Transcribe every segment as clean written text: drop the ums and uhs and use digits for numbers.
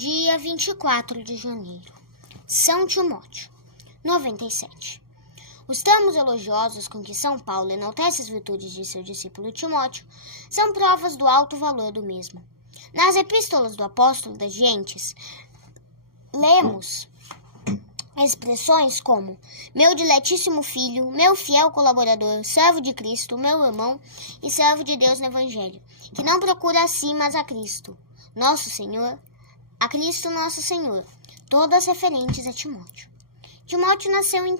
Dia 24 de janeiro. São Timóteo, 97. Os termos elogiosos com que São Paulo enaltece as virtudes de seu discípulo Timóteo são provas do alto valor do mesmo. Nas epístolas do apóstolo das gentes, lemos expressões como meu diletíssimo filho, meu fiel colaborador, servo de Cristo, meu irmão e servo de Deus no Evangelho, que não procura a si, mas a Cristo, nosso Senhor, a Cristo nosso Senhor, todas referentes a Timóteo. Timóteo nasceu em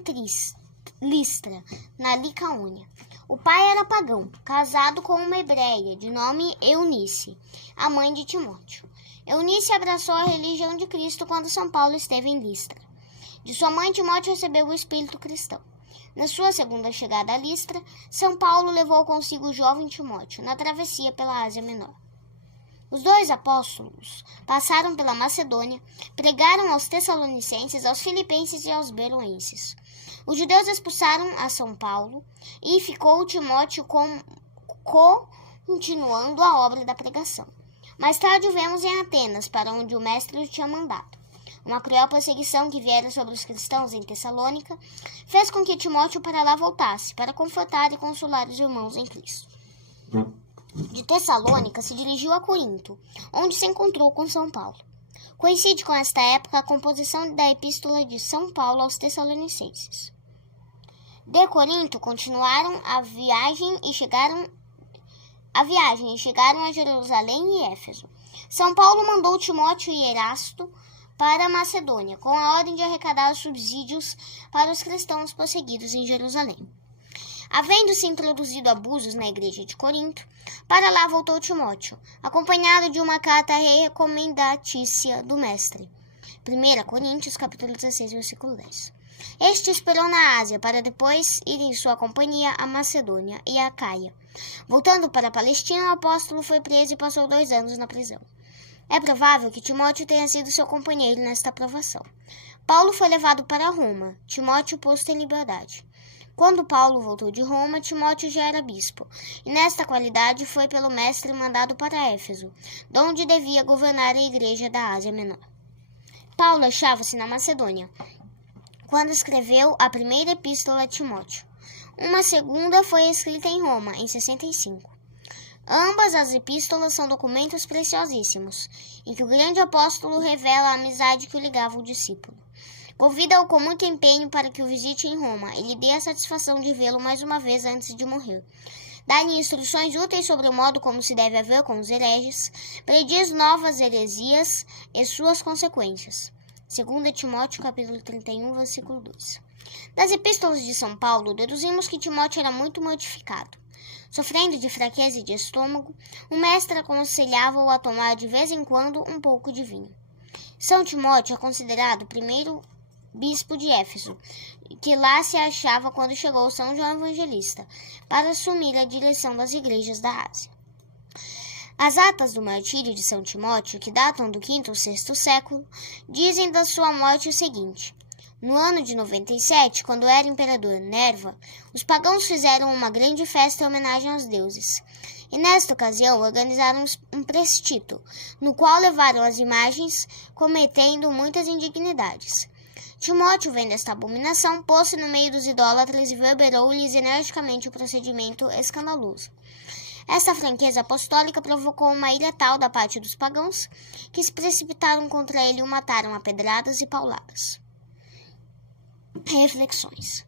Listra, na Licaônia. O pai era pagão, casado com uma hebreia de nome Eunice, a mãe de Timóteo. Eunice abraçou a religião de Cristo quando São Paulo esteve em Listra. De sua mãe, Timóteo recebeu o espírito cristão. Na sua segunda chegada a Listra, São Paulo levou consigo o jovem Timóteo na travessia pela Ásia Menor. Os dois apóstolos passaram pela Macedônia, pregaram aos Tessalonicenses, aos Filipenses e aos Beroenses. Os judeus expulsaram a São Paulo e ficou Timóteo continuando a obra da pregação. Mais tarde o vemos em Atenas, para onde o mestre o tinha mandado. Uma cruel perseguição que viera sobre os cristãos em Tessalônica fez com que Timóteo para lá voltasse, para confortar e consolar os irmãos em Cristo. De Tessalônica se dirigiu a Corinto, onde se encontrou com São Paulo. Coincide com esta época a composição da Epístola de São Paulo aos Tessalonicenses. De Corinto continuaram a viagem e chegaram a Jerusalém e Éfeso. São Paulo mandou Timóteo e Erasto para a Macedônia, com a ordem de arrecadar subsídios para os cristãos perseguidos em Jerusalém. Havendo-se introduzido abusos na igreja de Corinto, para lá voltou Timóteo, acompanhado de uma carta recomendatícia do mestre. 1 Coríntios, capítulo 16, versículo 10. Este esperou na Ásia, para depois ir em sua companhia a Macedônia e a Acaia. Voltando para a Palestina, o apóstolo foi preso e passou 2 anos na prisão. É provável que Timóteo tenha sido seu companheiro nesta provação. Paulo foi levado para Roma, Timóteo posto em liberdade. Quando Paulo voltou de Roma, Timóteo já era bispo, e nesta qualidade foi pelo mestre mandado para Éfeso, donde devia governar a igreja da Ásia Menor. Paulo achava-se na Macedônia, quando escreveu a primeira epístola a Timóteo. Uma segunda foi escrita em Roma, em 65. Ambas as epístolas são documentos preciosíssimos, em que o grande apóstolo revela a amizade que o ligava ao discípulo. Convida-o com muito empenho para que o visite em Roma e lhe dê a satisfação de vê-lo mais uma vez antes de morrer. Dá-lhe instruções úteis sobre o modo como se deve haver com os hereges, prediz novas heresias e suas consequências. 2 Timóteo, capítulo 31, versículo 2. Das epístolas de São Paulo, deduzimos que Timóteo era muito mortificado. Sofrendo de fraqueza e de estômago, o mestre aconselhava-o a tomar de vez em quando um pouco de vinho. São Timóteo é considerado o primeiro bispo de Éfeso, que lá se achava quando chegou São João Evangelista, para assumir a direção das igrejas da Ásia. As atas do martírio de São Timóteo, que datam do V ou VI século, dizem da sua morte o seguinte: no ano de 97, quando era imperador Nerva, os pagãos fizeram uma grande festa em homenagem aos deuses, e nesta ocasião organizaram um prestito, no qual levaram as imagens, cometendo muitas indignidades. Timóteo, vendo esta abominação, pôs-se no meio dos idólatras e verberou-lhes energicamente o procedimento escandaloso. Esta franqueza apostólica provocou uma ira tal da parte dos pagãos, que se precipitaram contra ele e o mataram a pedradas e pauladas. Reflexões.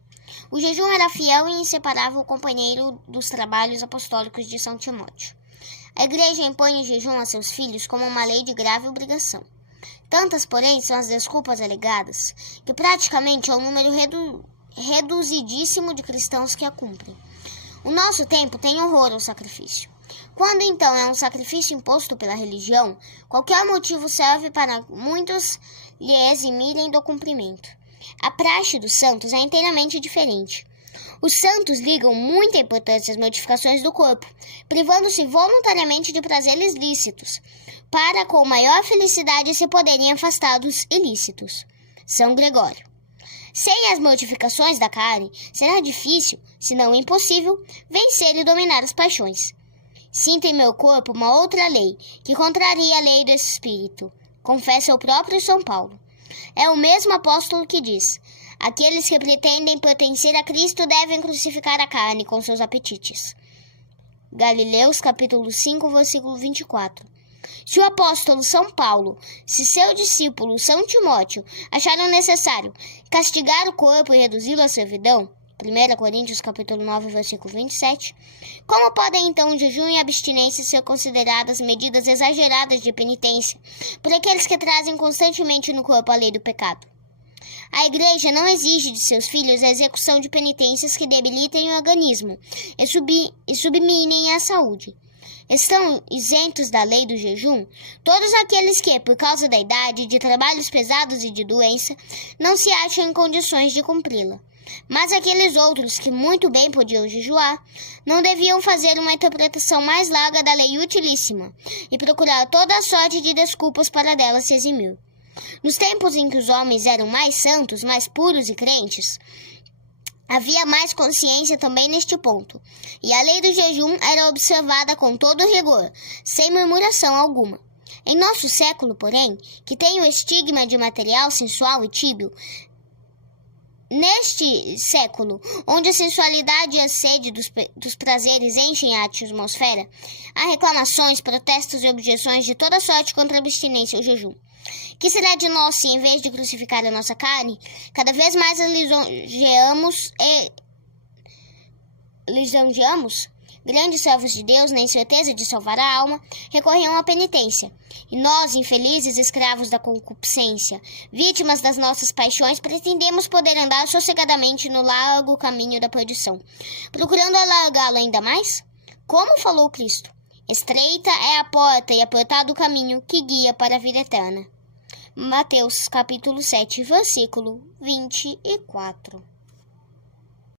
O jejum era fiel e inseparável companheiro dos trabalhos apostólicos de São Timóteo. A igreja impõe o jejum a seus filhos como uma lei de grave obrigação. Tantas, porém, são as desculpas alegadas, que praticamente é um número reduzidíssimo de cristãos que a cumprem. O nosso tempo tem horror ao sacrifício. Quando, então, é um sacrifício imposto pela religião, qualquer motivo serve para muitos lhe eximirem do cumprimento. A praxe dos santos é inteiramente diferente. Os santos ligam muita importância às modificações do corpo, privando-se voluntariamente de prazeres lícitos, para com maior felicidade se poderem afastar dos ilícitos. São Gregório. Sem as mortificações da carne, será difícil, se não impossível, vencer e dominar as paixões. Sinto em meu corpo uma outra lei, que contraria a lei do espírito. confessa o próprio São Paulo. É o mesmo apóstolo que diz: aqueles que pretendem pertencer a Cristo devem crucificar a carne com seus apetites. Galileus, capítulo 5, versículo 24. Se o apóstolo São Paulo, se seu discípulo São Timóteo acharam necessário castigar o corpo e reduzi-lo à servidão, 1 Coríntios capítulo 9, versículo 27, como podem então o jejum e a abstinência ser consideradas medidas exageradas de penitência por aqueles que trazem constantemente no corpo a lei do pecado? A Igreja não exige de seus filhos a execução de penitências que debilitem o organismo e subminem a saúde. Estão isentos da lei do jejum todos aqueles que, por causa da idade, de trabalhos pesados e de doença, não se acham em condições de cumpri-la. Mas aqueles outros que muito bem podiam jejuar, não deviam fazer uma interpretação mais larga da lei utilíssima e procurar toda a sorte de desculpas para dela se eximir. Nos tempos em que os homens eram mais santos, mais puros e crentes, havia mais consciência também neste ponto, e a lei do jejum era observada com todo rigor, sem murmuração alguma. Em nosso século, porém, que tem o estigma de material sensual e tíbio, neste século, onde a sensualidade e a sede dos prazeres enchem a atmosfera, há reclamações, protestos e objeções de toda sorte contra a abstinência e o jejum. Que será de nós se, em vez de crucificar a nossa carne, cada vez mais a lisonjeamos? Grandes servos de Deus, na incerteza de salvar a alma, recorriam à penitência. E nós, infelizes escravos da concupiscência, vítimas das nossas paixões, pretendemos poder andar sossegadamente no largo caminho da perdição, procurando alargá-lo ainda mais? Como falou Cristo: estreita é a porta e apertado o caminho que guia para a vida eterna. Mateus, capítulo 7, versículo 24.